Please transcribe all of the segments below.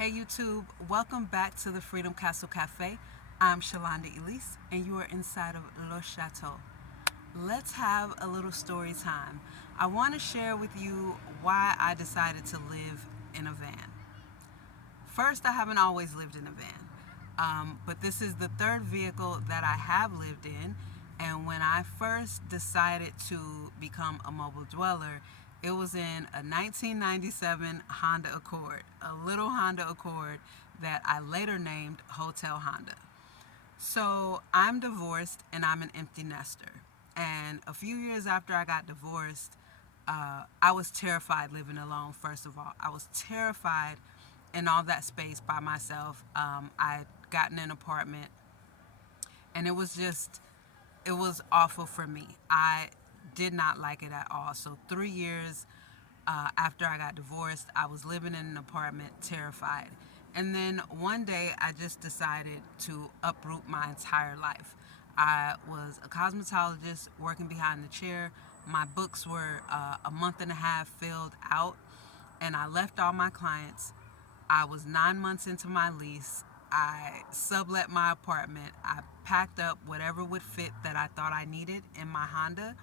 Hey YouTube, welcome back to the Freedom Castle Cafe. I'm Shalonda Elise, and you are inside of Le Château. Let's have a little story time. I want to share with you why I decided to live in a van. First, I haven't always lived in a van, but this is the third vehicle that I have lived in. And when I first decided to become a mobile dweller, it was in a 1997 Honda Accord, a little Honda Accord that I later named Hotel Honda. So I'm divorced and I'm an empty nester. And a few years after I got divorced, I was terrified living alone, first of all. I was terrified in all that space by myself. I'd gotten an apartment and it was awful for me. I did not like it at all. So 3 years after I got divorced, I was living in an apartment, terrified. And then one day, I just decided to uproot my entire life. I was a cosmetologist working behind the chair. My books were a month and a half filled out, and I left all my clients. I was 9 months into my lease. I sublet my apartment. I packed up whatever would fit that I thought I needed in my Honda,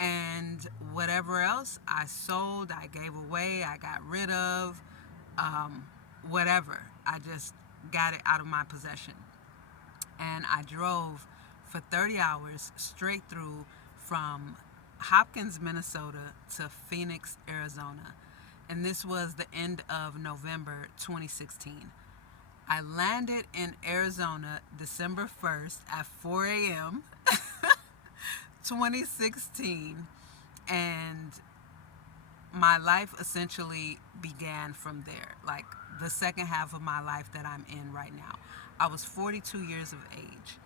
and whatever else I sold, I gave away, I got rid of, whatever. I just got it out of my possession. And I drove for 30 hours straight through from Hopkins, Minnesota to Phoenix, Arizona. And this was the end of November 2016. I landed in Arizona December 1st at 4 a.m. 2016, and my life essentially began from there. Like the second half of my life that I'm in right now. I was 42 years of age.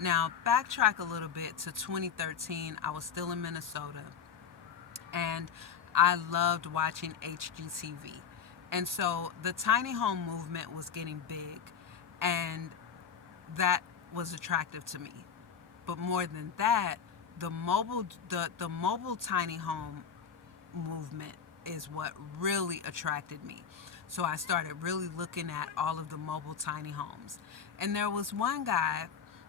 Now, backtrack a little bit to 2013. I was still in Minnesota, and I loved watching HGTV. And so the tiny home movement was getting big, and that was attractive to me. But more than that, the mobile tiny home movement is what really attracted me. So I started really looking at all of the mobile tiny homes. And there was one guy,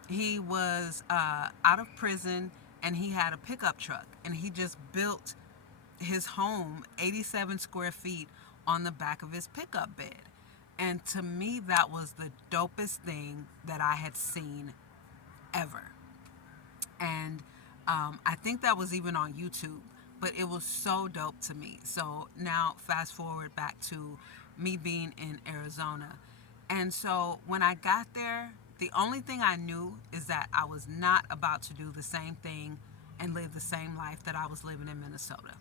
he was out of prison, and he had a pickup truck, and he just built his home 87 square feet on the back of his pickup bed. And to me, that was the dopest thing that I had seen ever. And I think that was even on YouTube, but it was so dope to me. So now, fast forward back to me being in Arizona. And so when I got there, the only thing I knew is that I was not about to do the same thing and live the same life that I was living in Minnesota.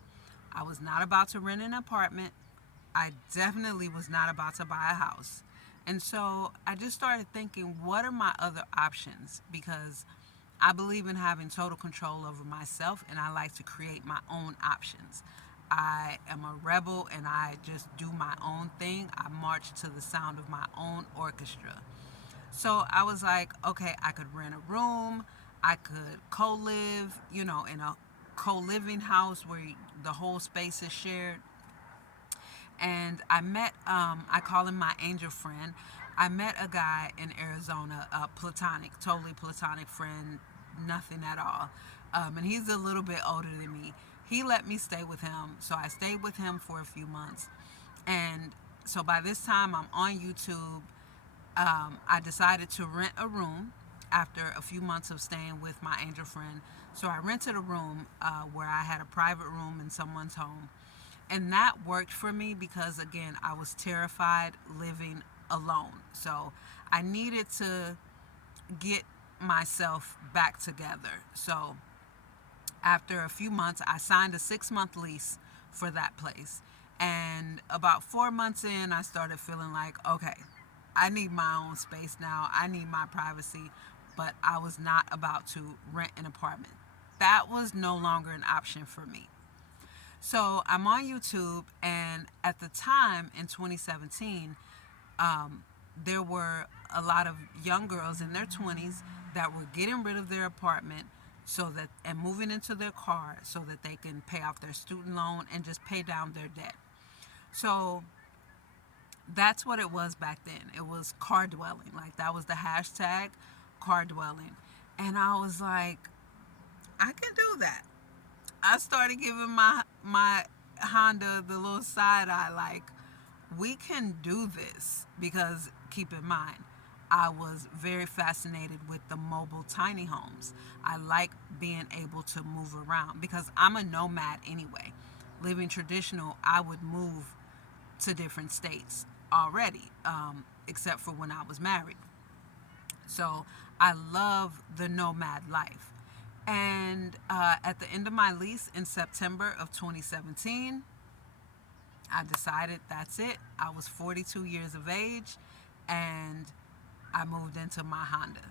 I was not about to rent an apartment. I definitely was not about to buy a house. And so I just started thinking, what are my other options? Because I believe in having total control over myself, and I like to create my own options. I am a rebel, and I just do my own thing. I march to the sound of my own orchestra. So I was like, okay, I could rent a room. I could co-live, in a co-living house where the whole space is shared. And I met, I call him my angel friend. I met a guy in Arizona, a platonic, totally platonic friend, nothing at all. And he's a little bit older than me. He let me stay with him, so I stayed with him for a few months. And so by this time, I'm on YouTube. I decided to rent a room after a few months of staying with my angel friend. So I rented a room where I had a private room in someone's home. And that worked for me because, again, I was terrified living alone. So I needed to get myself back together. So after a few months, I signed a 6-month lease for that place. And about 4 months in, I started feeling like, okay, I need my own space now. I need my privacy. But I was not about to rent an apartment. That was no longer an option for me. So I'm on YouTube, and at the time in 2017, there were a lot of young girls in their 20s that were getting rid of their apartment and moving into their car so that they can pay off their student loan and just pay down their debt. So That's what it was back then. It was car dwelling. Like that was the hashtag, car dwelling. And I was like, I can do that. I started giving my Honda the little side eye, like, we can do this. Because keep in mind, I was very fascinated with the mobile tiny homes. I like being able to move around because I'm a nomad anyway. Living traditional, I would move to different states already, except for when I was married. So I love the nomad life. And at the end of my lease in September of 2017, I decided that's it. I was 42 years of age and I moved into my Honda.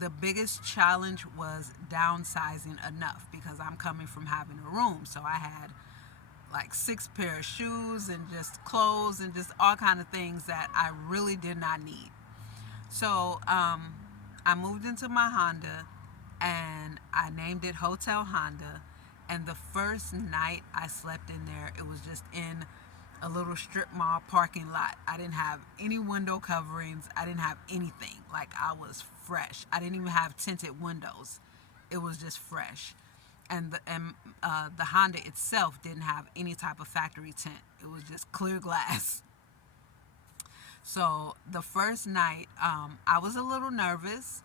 The biggest challenge was downsizing enough because I'm coming from having a room. So I had like 6 pair of shoes and just clothes and just all kind of things that I really did not need. So I moved into my Honda and I named it Hotel Honda. And the first night I slept in there, it was just in a little strip mall parking lot. I didn't have any window coverings. I didn't have anything. Like I was fresh. I didn't even have tinted windows. It was just fresh. And the Honda itself didn't have any type of factory tint. It was just clear glass. So the first night, I was a little nervous.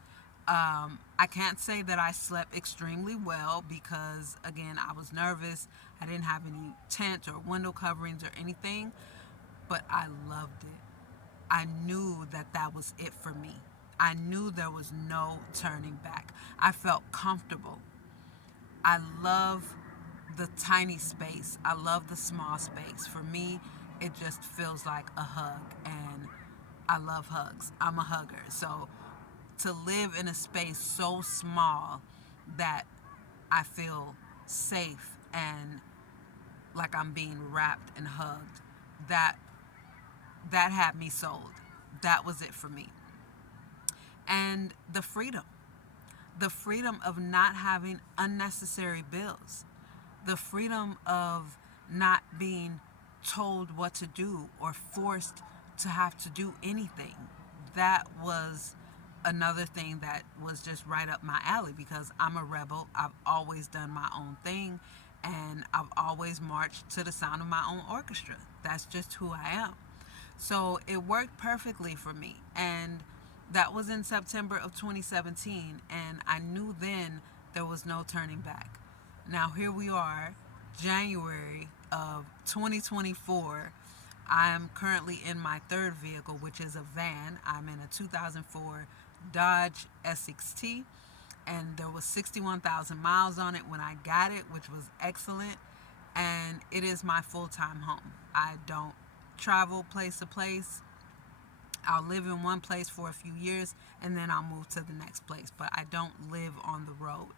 I can't say that I slept extremely well because, again, I was nervous. I didn't have any tent or window coverings or anything, but I loved it. I knew that that was it for me. I knew there was no turning back. I felt comfortable. I love the tiny space. I love the small space. For me, it just feels like a hug, and I love hugs. I'm a hugger. So to live in a space so small that I feel safe and like I'm being wrapped and hugged, that that had me sold. That was it for me. And the freedom of not having unnecessary bills, the freedom of not being told what to do or forced to have to do anything. That was another thing that was just right up my alley because I'm a rebel. I've always done my own thing and I've always marched to the sound of my own orchestra. That's just who I am. So it worked perfectly for me. And that was in September of 2017. And I knew then there was no turning back. Now, here we are, January of 2024. I'm currently in my third vehicle, which is a van. I'm in a 2004 Dodge S6T, and there was 61,000 miles on it when I got it, which was excellent. And it is my full-time home. I don't travel place to place. I'll live in one place for a few years and then I'll move to the next place, but I don't live on the road.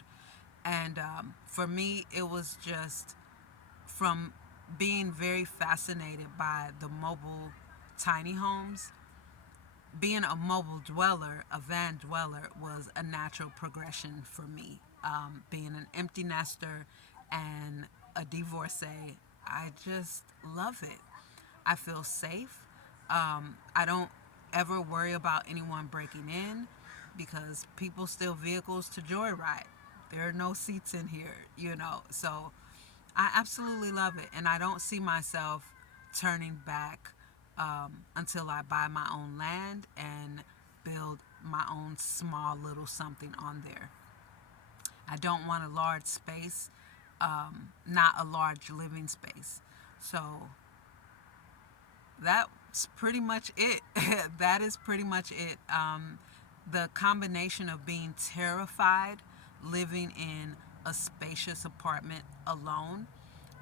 And for me, it was just from being very fascinated by the mobile tiny homes. Being a mobile dweller, a van dweller, was a natural progression for me. Being an empty nester and a divorcee, I just love it. I feel safe. I don't ever worry about anyone breaking in because people steal vehicles to joyride. There are no seats in here. So I absolutely love it. And I don't see myself turning back until I buy my own land and build my own small little something on there. I don't want a large space, not a large living space. So that's pretty much it. That is pretty much it. The combination of being terrified, living in a spacious apartment alone,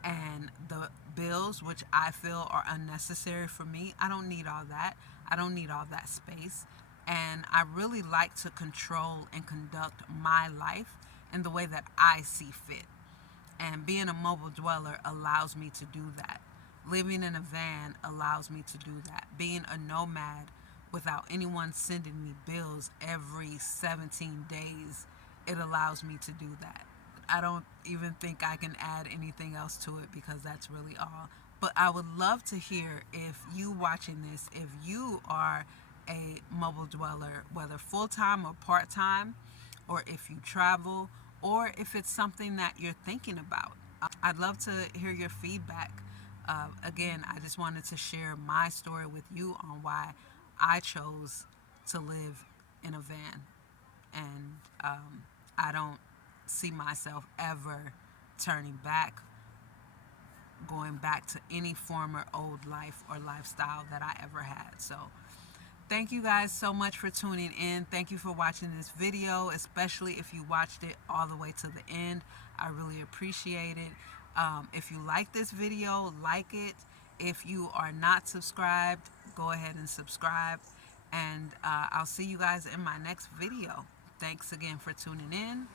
and the bills, which I feel are unnecessary for me. I don't need all that. I don't need all that space. And I really like to control and conduct my life in the way that I see fit. And being a mobile dweller allows me to do that. Living in a van allows me to do that. Being a nomad without anyone sending me bills every 17 days, it allows me to do that. I don't even think I can add anything else to it because that's really all. But I would love to hear, if you watching this, if you are a mobile dweller, whether full time or part time, or if you travel, or if it's something that you're thinking about. I'd love to hear your feedback. Again, I just wanted to share my story with you on why I chose to live in a van. And I don't see myself ever turning back, going back to any former old life or lifestyle that I ever had. So thank you guys so much for tuning in. Thank you for watching this video, especially if you watched it all the way to the end. I really appreciate it. If you like this video, like it. If you are not subscribed, go ahead and subscribe. And I'll see you guys in my next video. Thanks again for tuning in.